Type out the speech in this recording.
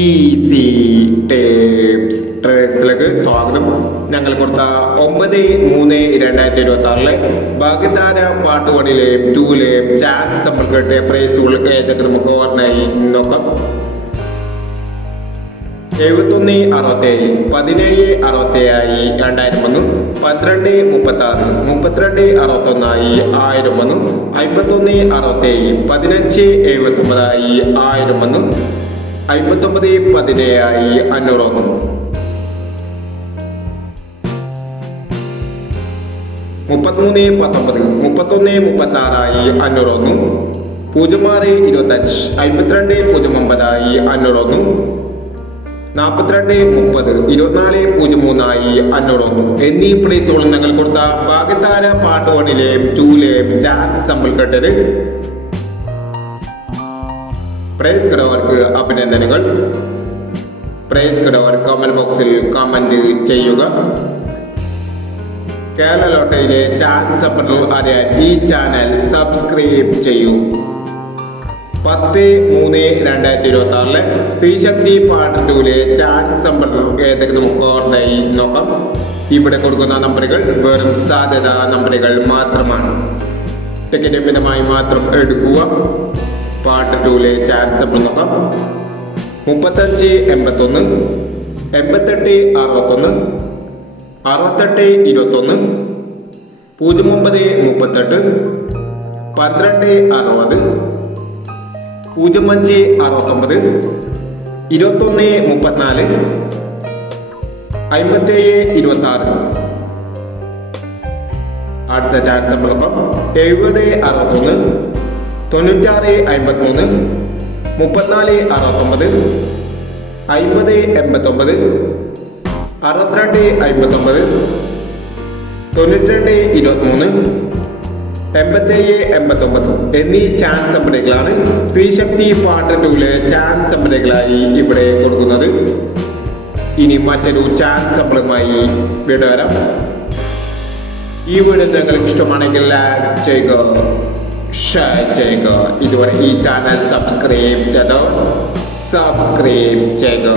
Easy tapes ട്രേക്സിലേക്ക് സ്വാഗതം. ഞങ്ങൾ കൊടുത്ത 9/3/2026 ഭാഗ്യതാര പാർട്ട് 1-ലെയും 2-ലെയും ചാൻസ് നമ്മൾക്ക് പ്രൈസുകൾ ഏതൊക്കെ നമുക്ക് ഓർമ്മയായി നോക്കാം. 7167 1767 2001 1236 3261 1001 5167 1579 1001 5917 501 3319 3136 501 0625 5209 501 4230 2403 501 എന്നീ പ്ലേസുകൾ ഞങ്ങൾ കൊടുത്ത ഭാഗ്യതാര പാർട്ട് 1-ലെയും 2-ലെയും ചാൻസ് നമ്മൾ കേട്ടത്. പ്രൈസ് കിടവർക്ക് അഭിനന്ദനങ്ങൾ. പ്രൈസ് കിടവർ കമന്റ് ബോക്സിൽ കമന്റ് ചെയ്യുക. കേരള ലോട്ടറിയിലെ ചാൻസ് അറിയാൻ ഈ ചാനൽ സബ്സ്ക്രൈബ് ചെയ്യൂ. 10/3/2026 സ്ത്രീശക്തി പാർട്ട് 2-ലെ ചാൻസ് ഏതൊക്കെ നമുക്ക് ഓർമ്മയായി നോക്കാം. ഇവിടെ കൊടുക്കുന്ന നമ്പറുകൾ വെറും സാധ്യത നമ്പറുകൾ മാത്രമാണ്. ടിക്കറ്റ് മിതമായി മാത്രം എടുക്കുക. പാർട്ട് 2-ലെ ചാൻസ് നോക്കാം. 3581 8861 6821 0938 1260 0569 2134 5726. അടുത്ത ചാൻസ് നോക്കാം. 7061 9653 3469 5089 6259 9223 8789 എന്നീ ചാൻസ് നമ്പറുകളാണ് സ്ത്രീശക്തി പാർട്ട് 2-ലെ ചാൻസ് നമ്പറുകളായി ഇവിടെ കൊടുക്കുന്നത്. ഇനി മറ്റൊരു ചാൻസ് നമ്പറുമായി വിടവരാം. ഈ വീഡിയോ നിങ്ങൾക്ക് ഇഷ്ടമാണെങ്കിൽ ലൈക്ക് ചെയ്യുക, ഷെയർ ചെയ്യുക. ഇതുവരെ ഈ ചാനൽ സബ്സ്ക്രൈബ് ചെയ്യുക.